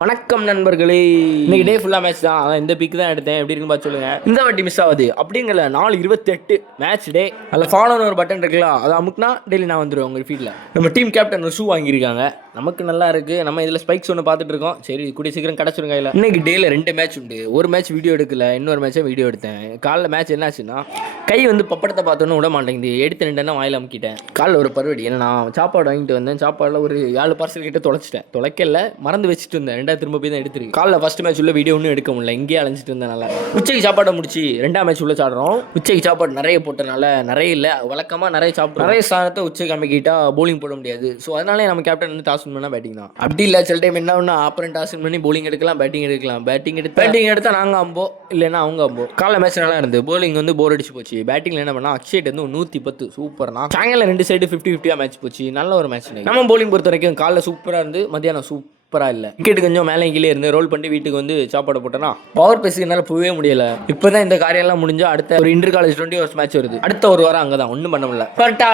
வணக்கம் நண்பர்களே. இன்னைக்கு டே ஃபுல்லாக மேட்ச் தான். அதான் இந்த பிக் தான் எடுத்தேன். எப்படி இருக்குன்னு பார்த்து சொல்லுங்க. இந்த வாட்டி மிஸ் ஆகுது அப்படிங்கல. 4:28 மேட்ச் டே. அதில் ஃபாலோன்னு ஒரு பட்டன் இருக்கலாம், அதை அமுக்குனா டெய்லி நான் வந்துடுவேன் உங்கள் ஃபீல்டில். நம்ம டீம் கேப்டன் ஒரு ஷூ வாங்கியிருக்காங்க. நமக்கு நல்லா இருக்குது. நம்ம இதில் ஸ்பைக்ஸ் ஒன்று பார்த்துட்டு இருக்கோம். சரி, கூடிய சீக்கிரம் கிடச்சிருங்க. இல்லை இன்னைக்கு டேயில் 2 மேட்ச் உண்டு. ஒரு மேட்ச் வீடியோ எடுக்கல, இன்னொரு மேட்சை வீடியோ எடுத்தேன். காலைல மேட்ச் என்னாச்சுன்னா, கை வந்து பப்படத்தை பார்த்தோன்னு விட மாட்டேங்குது. எடுத்து 2 வாயில் அமுக்கிட்டேன். காலைல ஒரு பருவடி. ஏன்னா நான் சாப்பாடு வாங்கிட்டு வந்தேன். சாப்பாடில் ஒரு 7 பார்சல் கிட்ட தொலைச்சிட்டேன். தொலைக்கல, மறந்து வச்சுட்டு வந்தேன். திரும்ப போய் தான் எடுத்துருக்கு. காலைல ஃபர்ஸ்ட் மேட்ச் உள்ள வீடியோ ஒன்றும் எடுக்க முடியல, இங்கேயே அலைஞ்சிட்டு இருந்தனால. உச்சைக்கு சாப்பாடை முடிச்சு 2ஆம் மேட்ச் உள்ள சாடுறோம். உச்சைக்கு சாப்பாடு நிறைய போட்டனால நிறைய இல்லை, வழக்கமாக நிறைய சாப்பிட்டு நிறைய சாதத்தை உச்சைக்கு அமைக்கிட்டா போலிங் போட முடியாது. ஸோ அதனாலே நம்ம கேப்டன் வந்து டாஸ் பண்ணால் பேட்டிங் தான். அப்படி இல்லை, சில டைம் என்ன ஒன்று அப்புறம் டாஸ் பண்ணி போலிங் எடுக்கலாம், பேட்டிங் எடுக்கலாம். பேட்டிங் எடுத்தால் நாங்கள் அம்போ, இல்லைன்னா அவங்க அம்போ. காலைல மேட்ச் நல்லா இருந்து, போலிங் வந்து போர் அடிச்சு போச்சு. பேட்டிங்கில் என்ன பண்ணால் அக்ஷய்ட் வந்து 110 சூப்பர்னா. சாயங்காலம் 2 சைடு 50-50 மேட்ச் போச்சு. நல்ல ஒரு மேட்ச். நம்ம போலிங் பொறுத்த வரைக்கும் காலைல சூப்பராக இருந்து, மத்தியானம் சூப்பராக இல்லை. விக்கெட்டு கொஞ்சம் மேலே கீழே இருந்து ரோல் பண்ணி வீட்டுக்கு வந்து சாப்பாடு போட்டோன்னா பவர் பேஸுக்கு என்னால் போகவே முடியல. இப்போ தான் இந்த காரியம்லாம் முடிஞ்சால் அடுத்த ஒரு இன்டர் காலேஜ் 20 ஹவர்ஸ் மேட்ச் வருது. அடுத்த ஒரு வாரம் அங்கே தான் ஒன்றும் பண்ண முடியல. பட்டா